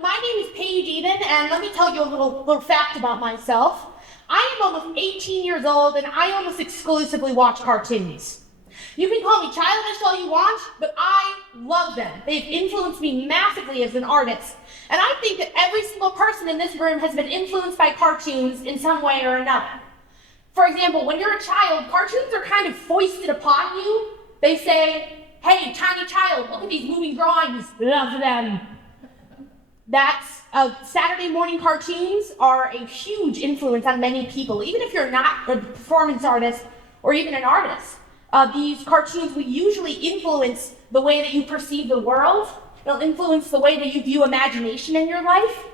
my name is Paige even, and let me tell you a little fact about myself. I am almost 18 years old, and I almost exclusively watch cartoons. You can call me childish all you want, but I love them. They've influenced me massively as an artist, and I think that every single person in this room has been influenced by cartoons in some way or another. For example, when you're a child, cartoons are kind of foisted upon you. They say, hey, tiny child, look at these moving drawings, love them. Saturday morning cartoons are a huge influence on many people, even if you're not a performance artist or even an artist. These cartoons will usually influence the way that you perceive the world. They'll influence the way that you view imagination in your life.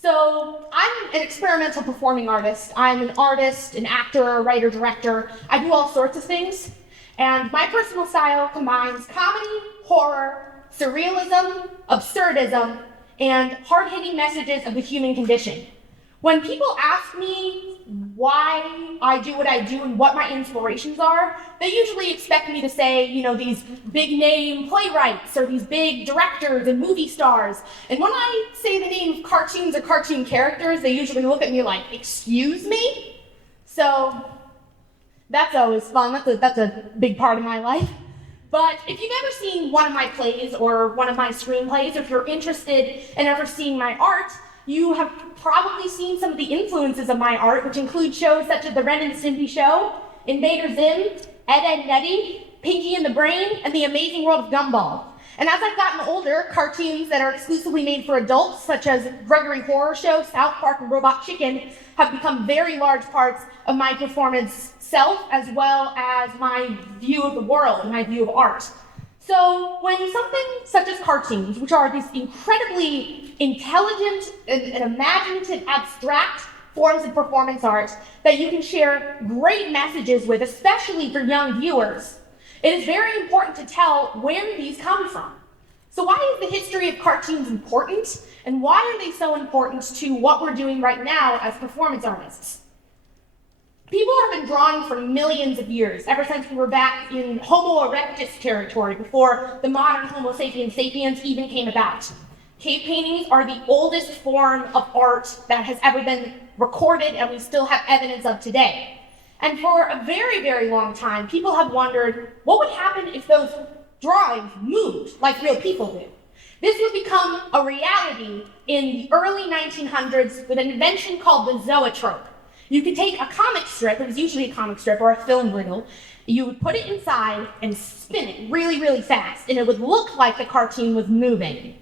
So I'm an experimental performing artist. I'm an artist, an actor, writer, director. I do all sorts of things. And my personal style combines comedy, horror, surrealism, absurdism, and hard-hitting messages of the human condition. When people ask me why I do what I do and what my inspirations are, they usually expect me to say, these big-name playwrights or these big directors and movie stars. And when I say the name of cartoons or cartoon characters, they usually look at me like, excuse me? So that's always fun. That's a big part of my life. But if you've ever seen one of my plays or one of my screenplays, if you're interested in ever seeing my art, you have probably seen some of the influences of my art, which include shows such as The Ren and Stimpy Show, Invader Zim, Ed, Edd n Eddy, Pinky and the Brain, and The Amazing World of Gumball. And as I've gotten older, cartoons that are exclusively made for adults, such as Gregory Horror Show, South Park, and Robot Chicken, have become very large parts of my performance self, as well as my view of the world and my view of art. So when something such as cartoons, which are these incredibly intelligent and imaginative, abstract forms of performance art that you can share great messages with, especially for young viewers, it is very important to tell where these come from. So why is the history of cartoons important, and why are they so important to what we're doing right now as performance artists? People have been drawing for millions of years, ever since we were back in Homo erectus territory, before the modern Homo sapiens sapiens even came about. Cave paintings are the oldest form of art that has ever been recorded, and we still have evidence of today. And for a very, very long time, people have wondered what would happen if those drawings moved like real people do. This would become a reality in the early 1900s with an invention called the zoetrope. You could take a comic strip, it was usually a comic strip or a film reel, you would put it inside and spin it really, really fast, and it would look like the cartoon was moving.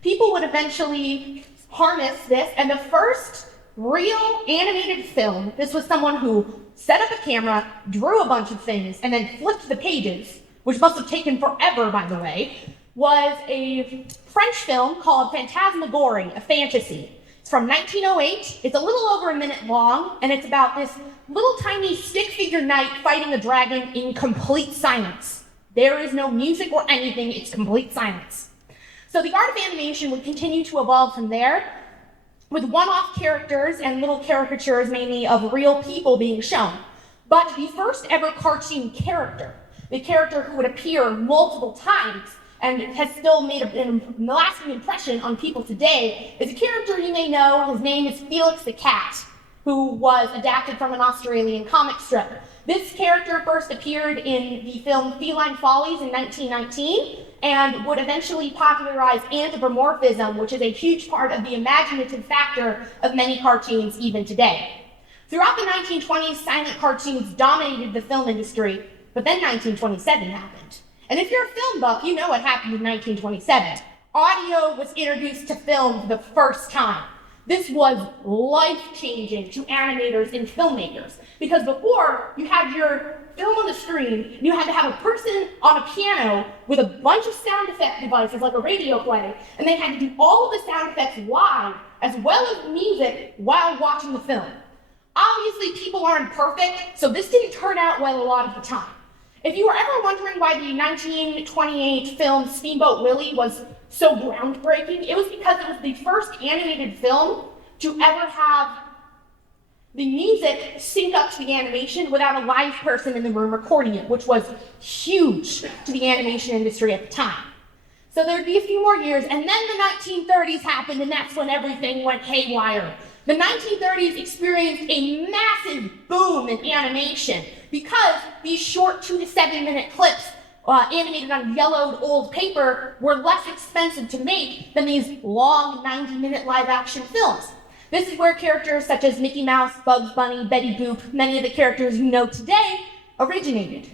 People would eventually harness this, and the first real animated film, this was someone who set up a camera, drew a bunch of things, and then flipped the pages, which must have taken forever, by the way, was a French film called Phantasmagorie, a fantasy. It's from 1908. It's a little over a minute long, and it's about this little tiny stick figure knight fighting a dragon in complete silence. There is no music or anything, it's complete silence. So the art of animation would continue to evolve from there, with one-off characters and little caricatures mainly of real people being shown. But the first ever cartoon character, the character who would appear multiple times and has still made a lasting impression on people today, is a character you may know. His name is Felix the Cat, who was adapted from an Australian comic strip. This character first appeared in the film Feline Follies in 1919 and would eventually popularize anthropomorphism, which is a huge part of the imaginative factor of many cartoons even today. Throughout the 1920s, silent cartoons dominated the film industry, but then 1927 happened. And if you're a film buff, you know what happened in 1927. Audio was introduced to film for the first time. This was life-changing to animators and filmmakers, because before, you had your film on the screen, and you had to have a person on a piano with a bunch of sound effect devices like a radio play, and they had to do all of the sound effects live, as well as music, while watching the film. Obviously, people aren't perfect, so this didn't turn out well a lot of the time. If you were ever wondering why the 1928 film Steamboat Willie was so groundbreaking, it was because it was the first animated film to ever have the music sync up to the animation without a live person in the room recording it, which was huge to the animation industry at the time. So there'd be a few more years, and then the 1930s happened, and that's when everything went haywire. The 1930s experienced a massive boom in animation because these short 2 to 7 minute clips animated on yellowed old paper were less expensive to make than these long 90-minute live-action films. This is where characters such as Mickey Mouse, Bugs Bunny, Betty Boop, many of the characters you know today, originated.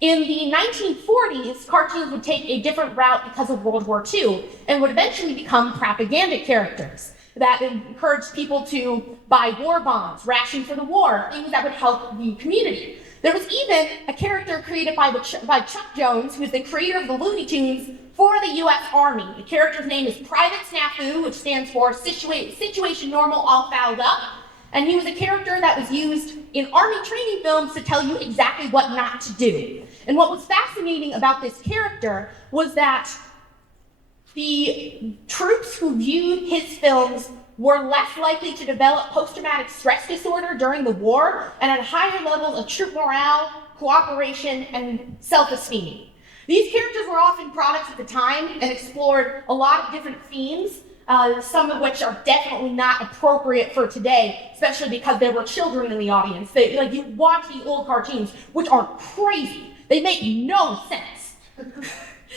In the 1940s, cartoons would take a different route because of World War II and would eventually become propaganda characters that encouraged people to buy war bonds, ration for the war, things that would help the community. There was even a character created by Chuck Jones, who is the creator of the Looney Tunes for the U.S. Army. The character's name is Private Snafu, which stands for Situation Normal All Fouled Up. And he was a character that was used in Army training films to tell you exactly what not to do. And what was fascinating about this character was that the troops who viewed his films were less likely to develop post-traumatic stress disorder during the war and had higher levels of troop morale, cooperation, and self-esteem. These characters were often products at the time and explored a lot of different themes, some of which are definitely not appropriate for today, especially because there were children in the audience. You watch these old cartoons, which are crazy. They make no sense.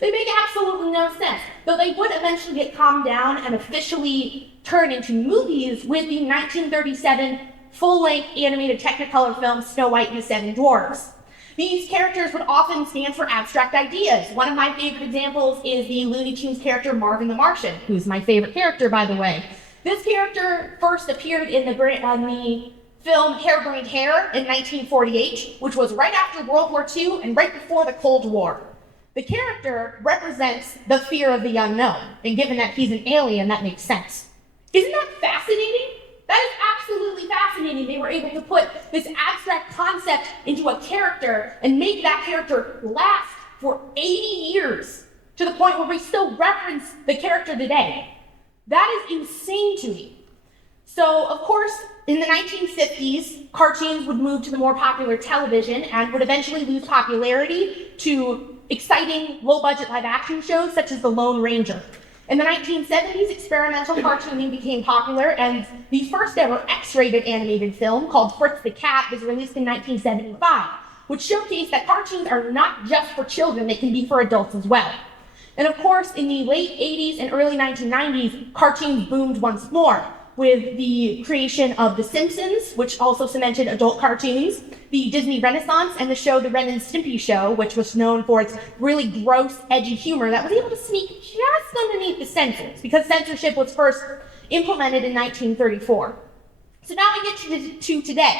They make absolutely no sense. Though they would eventually get calmed down and officially turn into movies with the 1937 full-length animated Technicolor film Snow White and the Seven Dwarfs. These characters would often stand for abstract ideas. One of my favorite examples is the Looney Tunes character Marvin the Martian, who's my favorite character, by the way. This character first appeared in the film Harebrained Hare in 1948, which was right after World War II and right before the Cold War. The character represents the fear of the unknown, and given that he's an alien, that makes sense. Isn't that fascinating? That is absolutely fascinating. They were able to put this abstract concept into a character and make that character last for 80 years, to the point where we still reference the character today. That is insane to me. So, of course, in the 1950s, cartoons would move to the more popular television and would eventually lose popularity to exciting low-budget live-action shows such as The Lone Ranger. In the 1970s, experimental cartooning became popular, and the first ever X-rated animated film called Fritz the Cat was released in 1975, which showcased that cartoons are not just for children, they can be for adults as well. And of course, in the late 80s and early 1990s, cartoons boomed once more, with the creation of The Simpsons, which also cemented adult cartoons, the Disney Renaissance, and the show The Ren and Stimpy Show, which was known for its really gross, edgy humor that was able to sneak just underneath the censors, because censorship was first implemented in 1934. So now we get to today.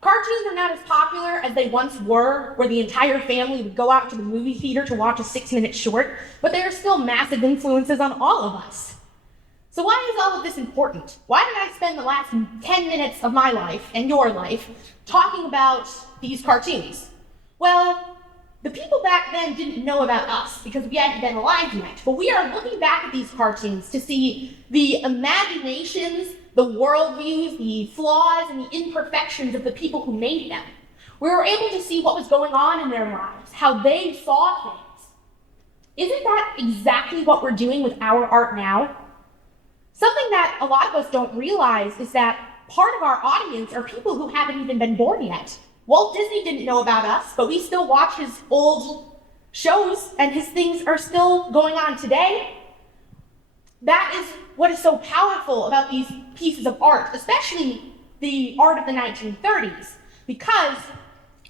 Cartoons are not as popular as they once were, where the entire family would go out to the movie theater to watch a 6-minute short, but they are still massive influences on all of us. So why is all of this important? Why did I spend the last 10 minutes of my life, and your life, talking about these cartoons? Well, the people back then didn't know about us because we hadn't been alive yet. But we are looking back at these cartoons to see the imaginations, the worldviews, the flaws, and the imperfections of the people who made them. We were able to see what was going on in their lives, how they saw things. Isn't that exactly what we're doing with our art now? Something that a lot of us don't realize is that part of our audience are people who haven't even been born yet. Walt Disney didn't know about us, but we still watch his old shows, and his things are still going on today. That is what is so powerful about these pieces of art, especially the art of the 1930s, because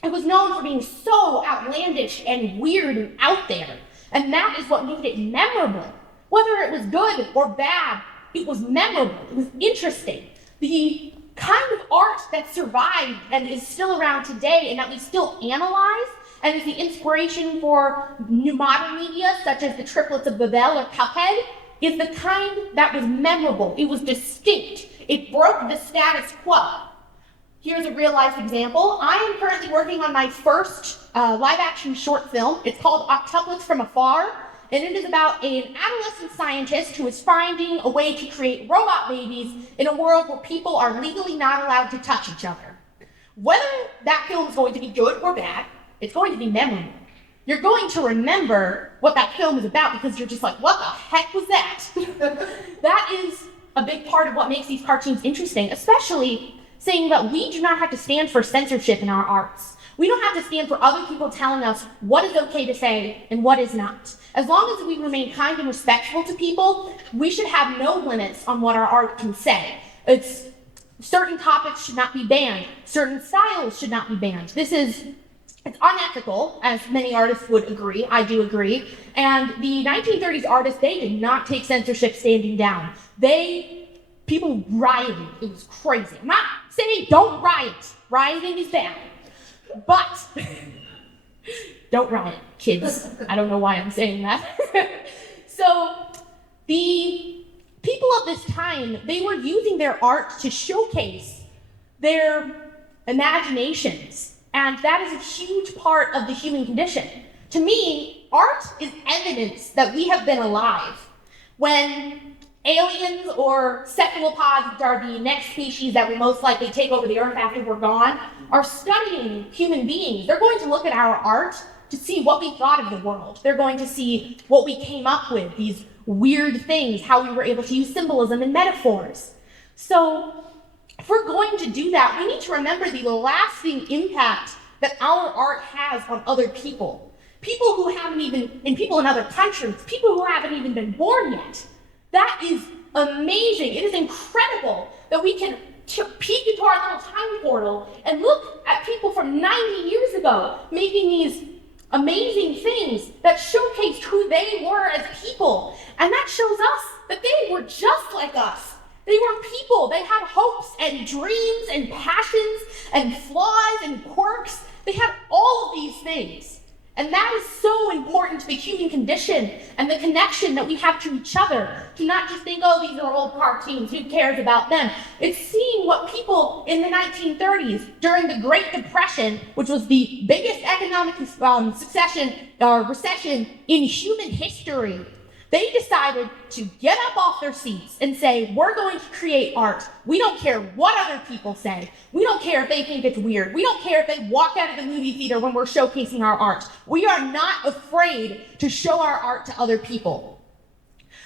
it was known for being so outlandish and weird and out there, and that is what made it memorable. Whether it was good or bad, it was memorable, it was interesting. The kind of art that survived and is still around today and that we still analyze and is the inspiration for new modern media such as the Triplets of Babel or Cuphead is the kind that was memorable. It was distinct. It broke the status quo. Here's a real-life example. I am currently working on my first live-action short film. It's called Octuplets from Afar. And it is about an adolescent scientist who is finding a way to create robot babies in a world where people are legally not allowed to touch each other. Whether that film is going to be good or bad, it's going to be memorable. you're going to remember what that film is about because you're just like, what the heck was that? That is a big part of what makes these cartoons interesting, especially saying that we do not have to stand for censorship in our arts. We don't have to stand for other people telling us what is okay to say and what is not. As long as we remain kind and respectful to people, we should have no limits on what our art can say. Certain topics should not be banned. Certain styles should not be banned. It's unethical, as many artists would agree. I do agree. And the 1930s artists, they did not take censorship standing down. People rioted. It was crazy. I'm not saying don't riot. Rioting is bad. But don't riot, kids. I don't know why I'm saying that. So the people of this time, they were using their art to showcase their imaginations. And that is a huge part of the human condition. To me, art is evidence that we have been alive. When aliens or cephalopods, which are the next species that will most likely take over the earth after we're gone, are studying human beings, they're going to look at our art to see what we thought of the world. They're going to see what we came up with, these weird things, how we were able to use symbolism and metaphors. So if we're going to do that, we need to remember the lasting impact that our art has on other people. People who haven't even, and people in other countries, people who haven't even been born yet. That is amazing. It is incredible that we can peek into our little time portal and look at people from 90 years ago making these amazing things that showcased who they were as people. And that shows us that they were just like us. They were people. They had hopes and dreams and passions and flaws and quirks. They had all of these things. And that is so important to the human condition and the connection that we have to each other. To not just think, oh, these are old cartoons, who cares about them? It's seeing what people in the 1930s, during the Great Depression, which was the biggest economic recession in human history, they decided to get up off their seats and say, we're going to create art. We don't care what other people say. We don't care if they think it's weird. We don't care if they walk out of the movie theater when we're showcasing our art. We are not afraid to show our art to other people.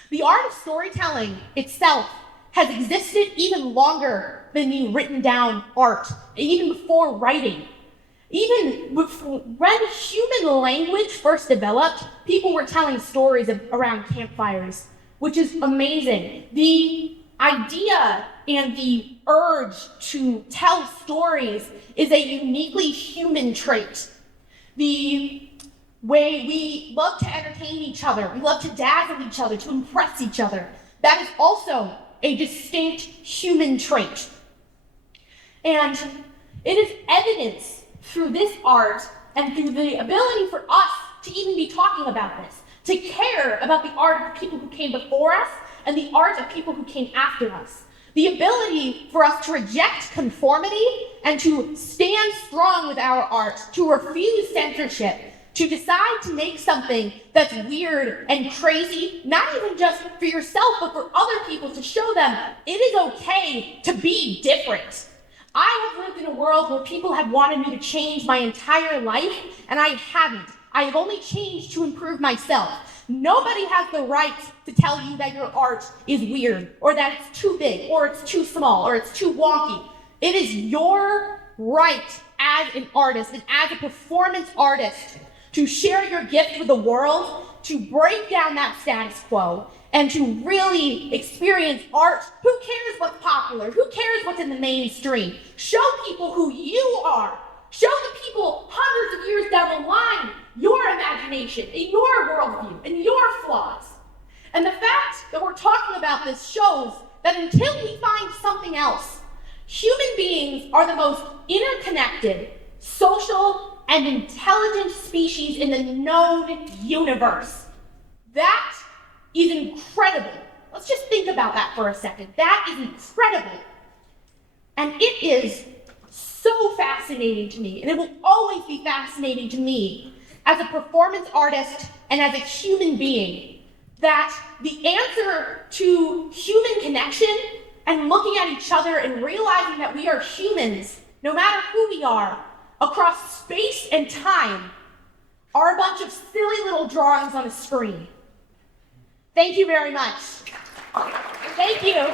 The art of storytelling itself has existed even longer than the written down art, even before writing. Even when human language first developed, people were telling stories around campfires, which is amazing. The idea and the urge to tell stories is a uniquely human trait. The way we love to entertain each other, we love to dazzle each other, to impress each other, that is also a distinct human trait. And it is evidence through this art and through the ability for us to even be talking about this, to care about the art of people who came before us and the art of people who came after us. The ability for us to reject conformity and to stand strong with our art, to refuse censorship, to decide to make something that's weird and crazy, not even just for yourself, but for other people, to show them it is okay to be different. I have lived in a world where people have wanted me to change my entire life, and I haven't. I have only changed to improve myself. Nobody has the right to tell you that your art is weird, or that it's too big, or it's too small, or it's too wonky. It is your right as an artist and as a performance artist to share your gift with the world, to break down that status quo, and to really experience art. Who cares what's popular? Who cares what's in the mainstream? Show people who you are. Show the people hundreds of years down the line your imagination and your worldview and your flaws. And the fact that we're talking about this shows that until we find something else, human beings are the most interconnected, social, and intelligent species in the known universe. That is incredible. Let's just think about that for a second. That is incredible. And it is so fascinating to me, and it will always be fascinating to me as a performance artist and as a human being, that the answer to human connection and looking at each other and realizing that we are humans, no matter who we are, across space and time, are a bunch of silly little drawings on a screen. Thank you very much. Thank you.